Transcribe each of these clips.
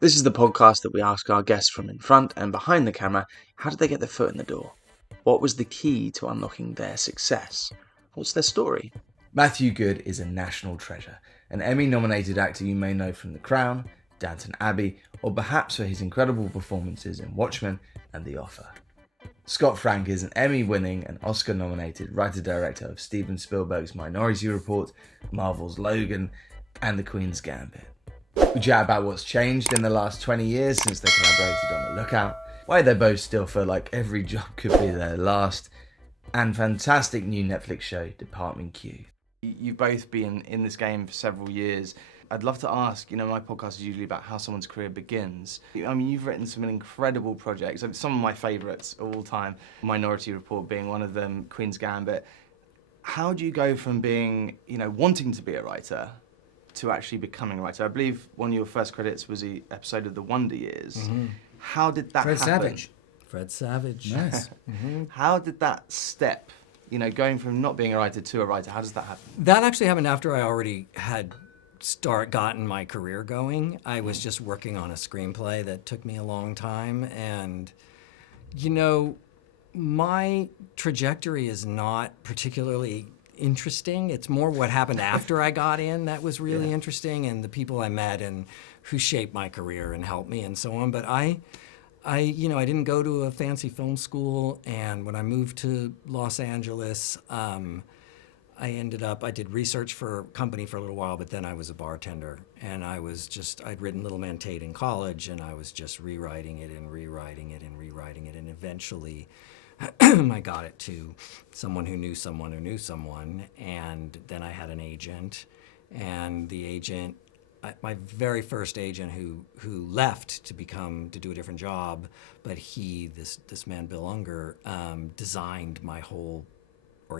This is the podcast that we ask our guests from in front and behind the camera, how did they get their foot in the door? What was the key to unlocking their success? What's their story? Matthew Goode is a national treasure, an Emmy-nominated actor you may know from The Crown, Downton Abbey, or perhaps for his incredible performances in Watchmen and The Offer. Scott Frank is an Emmy-winning and Oscar-nominated writer-director of Steven Spielbergs' Minority Report, Marvel's Logan, and The Queen's Gambit. We chat about what's changed in the last 20 years since they collaborated on The Lookout, why they both still feel like every job could be their last, and fantastic new Netflix show, Department Q. You've both been in this game for several years. I'd love to ask, my podcast is usually about how someone's career begins. I mean, you've written some incredible projects, some of my favourites of all time, Minority Report being one of them, Queen's Gambit. How do you go from being, wanting to be a writer to actually becoming a writer? I believe one of your first credits was the episode of The Wonder Years. Mm-hmm. How did that happen? Fred Savage. Nice. Mm-hmm. How did that step, going from not being a writer to a writer, how does that happen? That actually happened after I already had gotten my career going. I was just working on a screenplay that took me a long time, and my trajectory is not particularly interesting. It's more what happened after I got in that was really interesting, and the people I met and who shaped my career and helped me and so on. But I didn't go to a fancy film school, and when I moved to Los Angeles, I did research for a company for a little while, but then I was a bartender, and I'd written Little Man Tate in college, and I was just rewriting it, and eventually I got it to someone who knew someone who knew someone, and then I had an agent, and the agent, my very first agent who left to do a different job, but this man, Bill Unger,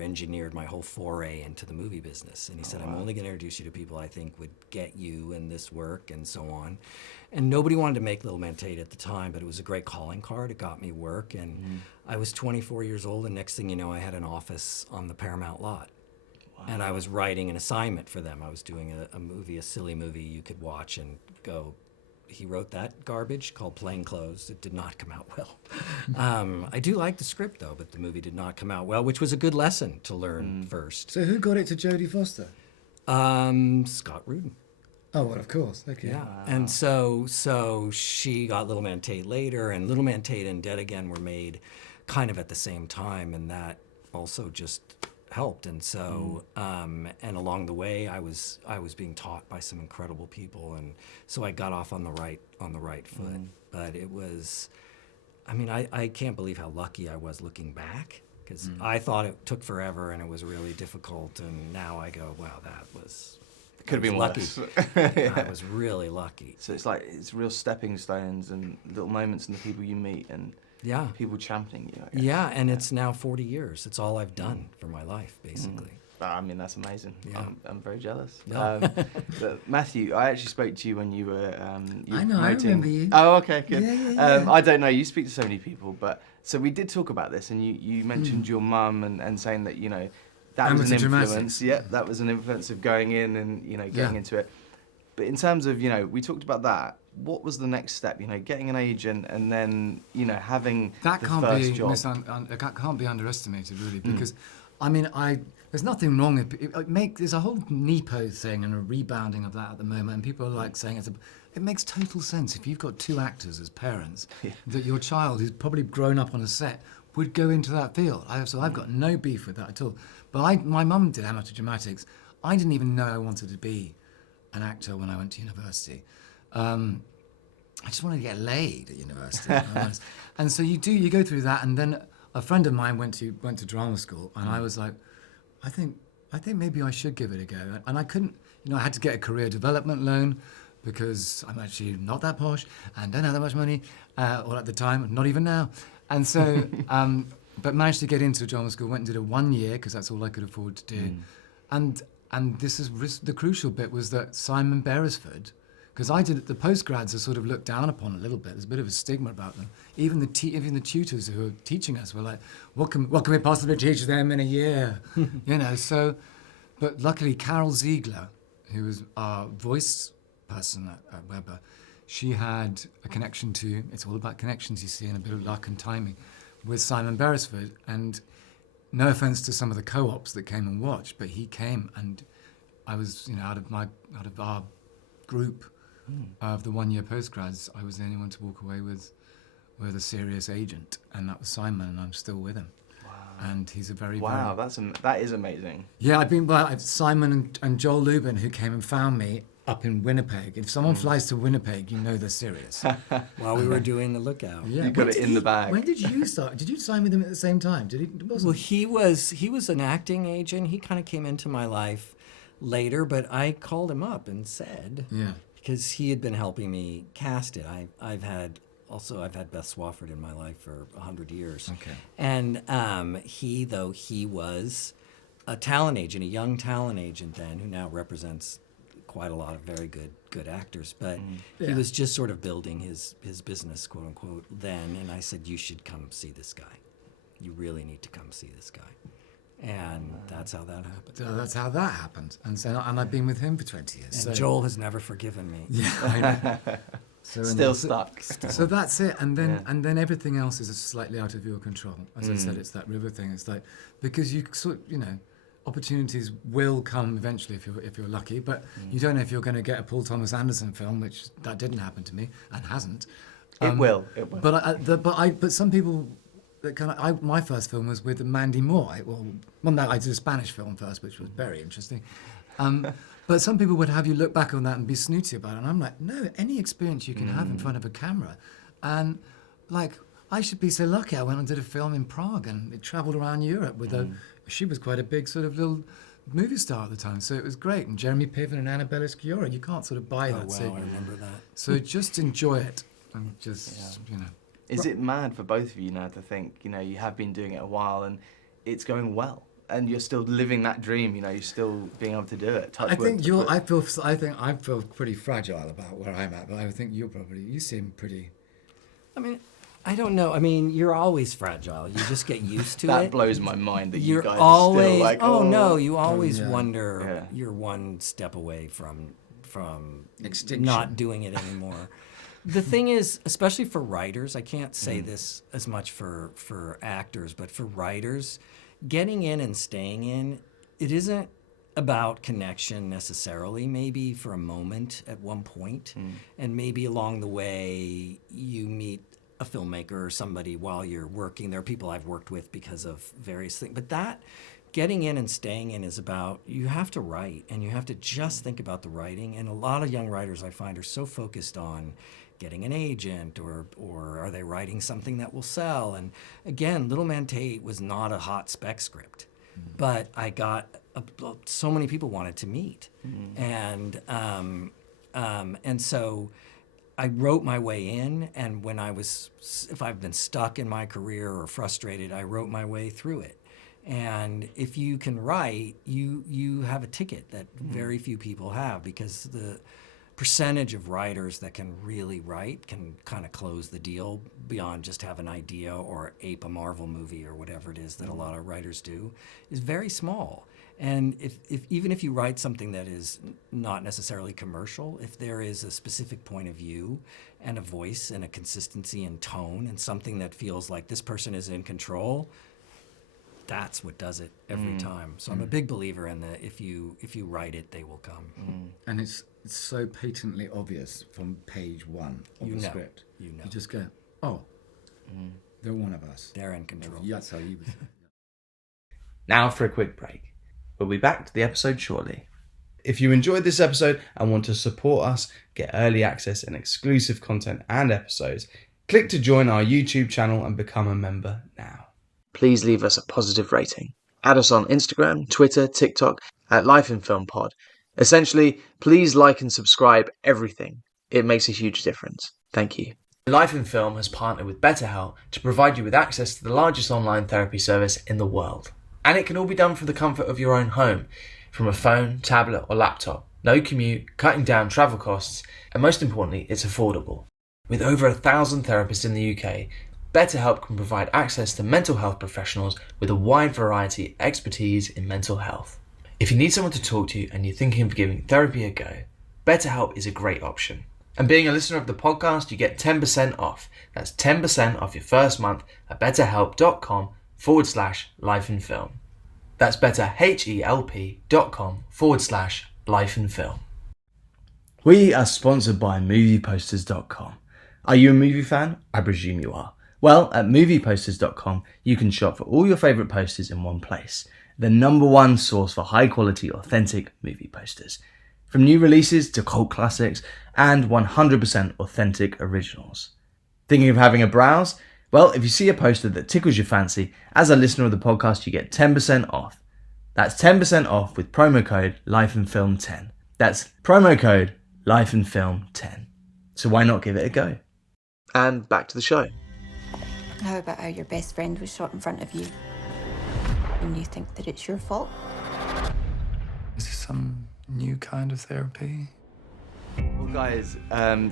engineered my whole foray into the movie business. And he said, I'm only going to introduce you to people I think would get you in this work and so on. And nobody wanted to make Little Man Tate at the time, but it was a great calling card. It got me work. And I was 24 years old, and next thing you know, I had an office on the Paramount lot. Wow. And I was writing an assignment for them. I was doing a silly movie you could watch and go, he wrote that garbage called Plain Clothes. It did not come out well. I do like the script, though, but the movie did not come out well, which was a good lesson to learn first. So who got it to Jodie Foster? Scott Rudin. Oh, well, of course. Okay. Yeah, wow. And so she got Little Man Tate later, and Little Man Tate and Dead Again were made kind of at the same time, and that also just helped. And so and along the way I was being taught by some incredible people, and so I got off on the right foot. But it was, I can't believe how lucky I was looking back, because I thought it took forever and it was really difficult, and now I go, wow, could have been lucky. worse. I was really lucky. So it's real stepping stones and little moments and the people you meet and people championing you, I guess. Yeah, and it's now 40 years. It's all I've done for my life, basically. That's amazing. Yeah. I'm very jealous. No. But Matthew, I actually spoke to you when you were I know, I remember you. Oh, okay, good. Yeah. I don't know, you speak to so many people, but so we did talk about this, and you mentioned your mum and saying that, that was an influence. Dramatics. Yeah, that was an influence of going in and, getting into it. But in terms of, we talked about that. What was the next step? Getting an agent and then, having that the can't first be job. that can't be underestimated, really, because there's nothing wrong with there's a whole Nepo thing and a rebounding of that at the moment, and people are like saying it makes total sense if you've got two actors as parents that your child who's probably grown up on a set would go into that field. I've got no beef with that at all. But my mum did amateur dramatics. I didn't even know I wanted to be an actor when I went to university. I just wanted to get laid at university. And so you go through that, and then a friend of mine went to drama school, and I was like, I think maybe I should give it a go. And I couldn't, I had to get a career development loan because I'm actually not that posh and don't have that much money, or at the time, not even now. And so, but managed to get into drama school, went and did a 1 year because that's all I could afford to do. And this is the crucial bit, was that Simon Beresford, because the postgrads are sort of looked down upon a little bit. There's a bit of a stigma about them. Even the tutors who are teaching us were like, what can we possibly teach them in a year? So, but luckily Carol Ziegler, who was our voice person at Weber, she had a connection to, it's all about connections, you see, and a bit of luck and timing, with Simon Beresford. And no offence to some of the co-ops that came and watched, but he came, and I was, out of our group of the 1 year postgrads, I was the only one to walk away with a serious agent, and that was Simon, and I'm still with him. And he's a very that is amazing. Yeah, I've been by Simon and Joel Lubin, who came and found me up in Winnipeg. If someone flies to Winnipeg, you know they're serious. While we were doing The Lookout. Yeah. You got it in the bag. When did you start? Did you sign with him at the same time? Well, he was an acting agent. He kind of came into my life later, but I called him up and said, because he had been helping me cast it. I've had Beth Swafford in my life for 100 years. Okay. And he was a talent agent, a young talent agent then, who now represents quite a lot of very good actors. But he was just sort of building his business, quote unquote, then. And I said, you should come see this guy. You really need to come see this guy. And that's how that happened. So that's how that happened. And I've been with him for 20 years. And Joel has never forgiven me. Yeah, I know. Still stuck. So that's it, and then everything else is slightly out of your control. As I said, it's that river thing. It's like, because you sort, opportunities will come eventually if you're lucky, but you don't know if you're going to get a Paul Thomas Anderson film, which that didn't happen to me and hasn't. It will. But some people, my first film was with Mandy Moore. I did a Spanish film first, which was very interesting. But some people would have you look back on that and be snooty about it. And I'm like, no, any experience you can have in front of a camera. And I should be so lucky. I went and did a film in Prague, and it travelled around Europe with she was quite a big sort of little movie star at the time. So it was great. And Jeremy Piven and Annabella Sciorra, you can't sort of buy that. Oh, wow, I remember that. So just enjoy it. And just, Is it mad for both of you now to think, you have been doing it a while and it's going well? And you're still living that dream, you're still being able to do it. I feel pretty fragile about where I'm at, but I think you seem pretty. I mean, I don't know. I mean, you're always fragile. You just get used to it. That blows my mind that you're you guys always, are still like, no, you always wonder you're one step away from extinction, not doing it anymore. The thing is, especially for writers, I can't say this as much for actors, but for writers, getting in and staying in, it isn't about connection necessarily, maybe for a moment at one point, and maybe along the way you meet a filmmaker or somebody while you're working. There are people I've worked with because of various things, but that getting in and staying in is about, you have to write and you have to just think about the writing. And a lot of young writers I find are so focused on getting an agent or are they writing something that will sell? And again, Little Man Tate was not a hot spec script, but I got so many people wanted to meet, and so I wrote my way in. And when if I've been stuck in my career or frustrated, I wrote my way through it. And if you can write, you have a ticket that very few people have, because the percentage of writers that can really write can kind of close the deal beyond just have an idea or ape a Marvel movie or whatever it is that a lot of writers do is very small. And even if you write something that is not necessarily commercial, if there is a specific point of view and a voice and a consistency in tone and something that feels like this person is in control, that's what does it every time. So I'm a big believer in that if you write it, they will come. And it's so patently obvious from page one of the script. You just go, oh, they're one of us. They're in control. That's how you would say it. Now for a quick break. We'll be back to the episode shortly. If you enjoyed this episode and want to support us, get early access and exclusive content and episodes, click to join our YouTube channel and become a member now. Please leave us a positive rating. Add us on Instagram, Twitter, TikTok at Life in Film Pod. Essentially, please like and subscribe everything. It makes a huge difference. Thank you. Life in Film has partnered with Betterhelp to provide you with access to the largest online therapy service in the world. And it can all be done from the comfort of your own home, from a phone, tablet or laptop. No commute, cutting down travel costs, and most importantly, it's affordable. With over 1,000 therapists in the UK, Betterhelp can provide access to mental health professionals with a wide variety of expertise in mental health. If you need someone to talk to and you're thinking of giving therapy a go, BetterHelp is a great option. And being a listener of the podcast, you get 10% off. That's 10% off your first month at betterhelp.com/lifeandfilm. That's betterhelp.com/lifeandfilm. We are sponsored by movieposters.com. Are you a movie fan? I presume you are. Well, at movieposters.com, you can shop for all your favourite posters in one place. The #1 source for high-quality, authentic movie posters. From new releases to cult classics and 100% authentic originals. Thinking of having a browse? Well, if you see a poster that tickles your fancy, as a listener of the podcast, you get 10% off. That's 10% off with promo code LifeandFilm10. That's promo code LifeandFilm10. So why not give it a go? And back to the show. How about how your best friend was shot in front of you and you think that it's your fault? Is this some new kind of therapy? Well, guys,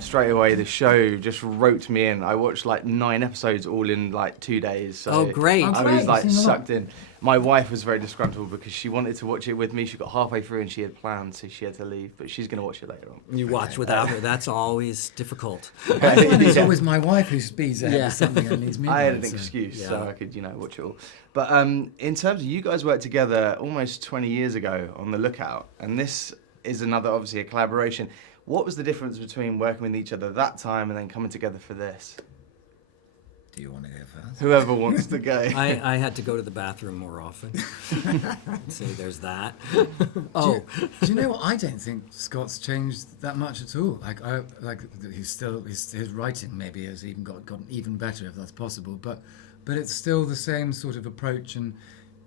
straight away the show just roped me in. I watched like 9 episodes all in like 2 days. So Oh, great. I great. was like You've seen a lot. sucked in. My wife was very disgruntled because she wanted to watch it with me. She got halfway through and she had plans, so she had to leave. But she's going to watch it later on. You watch without her. That's always difficult. It's Yeah. always my wife who speeds ahead Yeah. of something and needs me. I had an to- excuse, Yeah. so I could, watch it all. But in terms of you guys worked together almost 20 years ago on The Lookout, and this is another, obviously, a collaboration. What was the difference between working with each other that time and then coming together for this? Do you want to go first? Whoever wants to go. I had to go to the bathroom more often. So there's that. Oh, Do you know what? I don't think Scott's changed that much at all. His writing maybe has even gotten even better if that's possible. But it's still the same sort of approach, and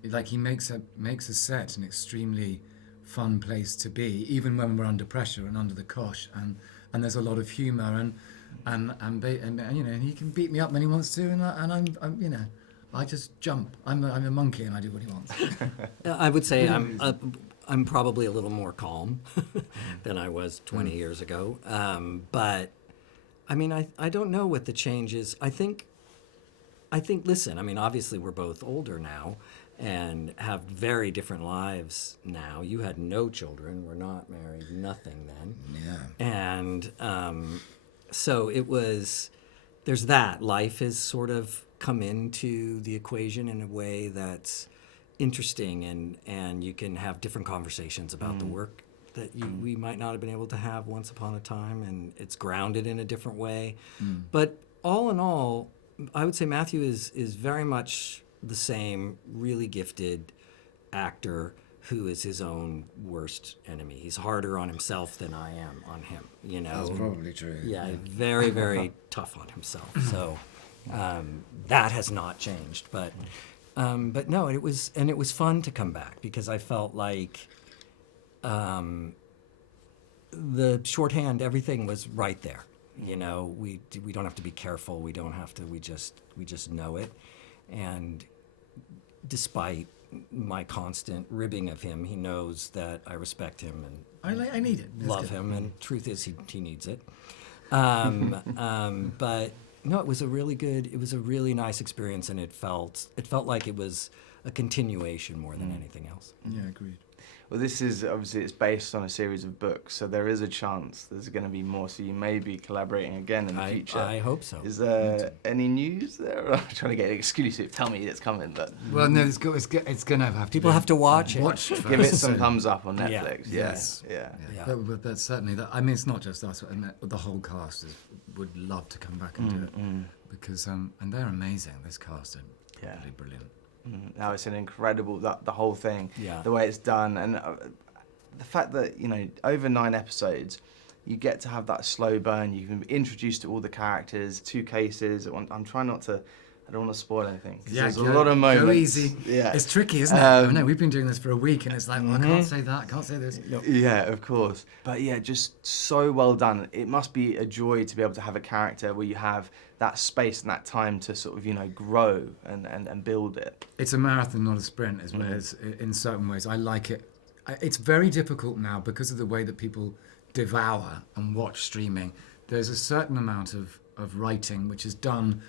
like he makes a set an extremely fun place to be, even when we're under pressure and under the cosh, and there's a lot of humour and he can beat me up when he wants to, and I'm I just jump. I'm a monkey and I do what he wants. I would say I'm probably a little more calm than I was 20 years ago. But I mean, I don't know what the change is. I think, listen, I mean, obviously we're both older now and have very different lives now. You had no children, were not married, nothing then. Yeah. And so there's that. Life has sort of come into the equation in a way that's interesting, and you can have different conversations about the work that we might not have been able to have once upon a time, and it's grounded in a different way. But all in all, I would say Matthew is very much the same really gifted actor who is his own worst enemy. He's harder on himself than I am on him, That's probably true. Yeah, very, very tough on himself. So that has not changed. But no, it was fun to come back because I felt like the shorthand, everything was right there. We don't have to be careful. We don't have to. We just know it. And despite my constant ribbing of him, he knows that I respect him and I need it. That's love good. him. And truth is, he needs it. But no, it was a really nice experience, and it felt like it was a continuation more than anything else. Yeah, agreed. Well, this is obviously it's based on a series of books, so there is a chance there's going to be more. So you may be collaborating again in the future. I hope so. Is there any news there? I'm trying to get an exclusive. Tell me it's coming, but Well, no, it's going to have to. People have to watch it. watch give it first. some thumbs up on Yeah. Netflix. Yes. Yeah. Yeah. But certainly, I mean, it's not just us. The whole cast would love to come back and do it because, and they're amazing. This cast are Yeah. really brilliant. No, it's an incredible the whole thing. Yeah. The way it's done, and the fact that over 9 episodes, you get to have that slow burn. You can be introduced to all the characters, 2 cases. I'm trying not to. I don't want to spoil anything. 'Cause there's a lot of moments. Go easy. Yeah. It's tricky, isn't it? I know, we've been doing this for a week and it's like, well, I can't say that, I can't say this. Yeah, of course. But yeah, just so well done. It must be a joy to be able to have a character where you have that space and that time to sort of, grow and build it. It's a marathon, not a sprint, as in certain ways. I like it. It's very difficult now because of the way that people devour and watch streaming. There's a certain amount of writing which is done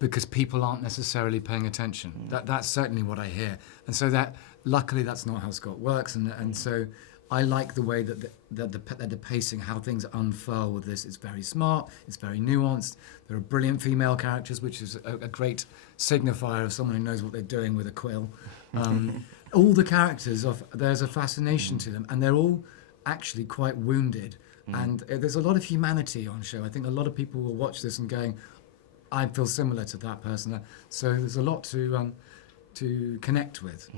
because people aren't necessarily paying attention. That's certainly what I hear. And so luckily that's not how Scott works. And so I like the way that the pacing, how things unfurl with this. It's very smart, it's very nuanced. There are brilliant female characters, which is a great signifier of someone who knows what they're doing with a quill. All the characters, there's a fascination to them, and they're all actually quite wounded. And there's a lot of humanity on show. I think a lot of people will watch this and going, I feel similar to that person. So there's a lot to connect with.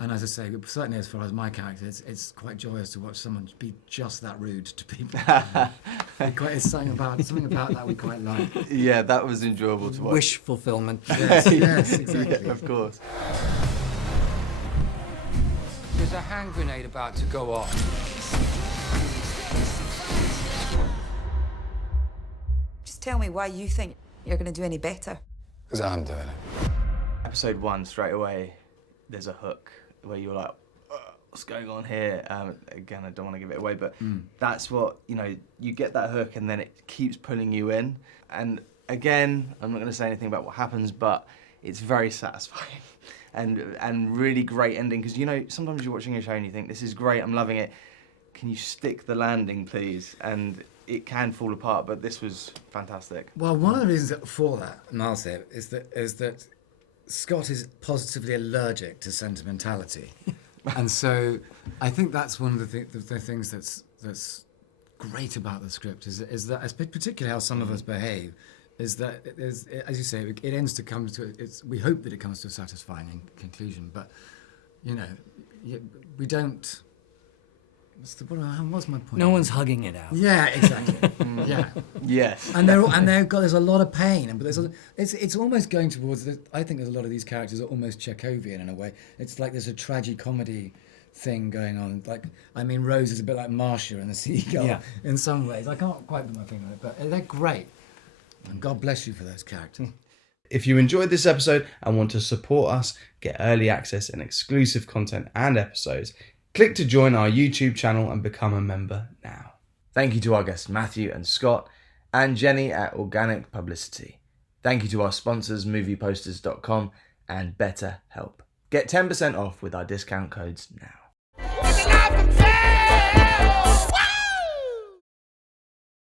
And as I say, certainly as far as my character, it's quite joyous to watch someone be just that rude to people. It's something about that we quite like. Yeah, that was enjoyable to watch. Wish fulfillment. Yes, exactly. Of course. There's a hand grenade about to go off. Just tell me why you think you're going to do any better. Because I'm doing it. Episode 1, straight away, there's a hook where you're like, what's going on here? Again, I don't want to give it away, but that's what, you get that hook and then it keeps pulling you in. And again, I'm not going to say anything about what happens, but it's very satisfying and really great ending. Because, sometimes you're watching a show and you think, this is great, I'm loving it. Can you stick the landing, please? And it can fall apart, but this was fantastic. Well, one of the reasons for that, Miles said, is that Scott is positively allergic to sentimentality. And so I think that's one of the things that's great about the script is that, particularly how some of us behave, is that, as you say, it ends to come to, we hope that it comes to a satisfying conclusion, but, we don't... What's my point? No one's hugging it out. Yeah, exactly. Yeah. Yes. And there's a lot of pain, but it's almost going towards. I think there's a lot of these characters are almost Chekhovian in a way. It's like there's a tragicomedy thing going on. Rose is a bit like Marcia and the Seagull in some ways. I can't quite put my finger on it, but they're great. And God bless you for those characters. If you enjoyed this episode and want to support us, get early access and exclusive content and episodes, click to join our YouTube channel and become a member now. Thank you to our guests Matthew and Scott, and Jenny at Organic Publicity. Thank you to our sponsors movieposters.com and Betterhelp. Get 10% off with our discount codes now.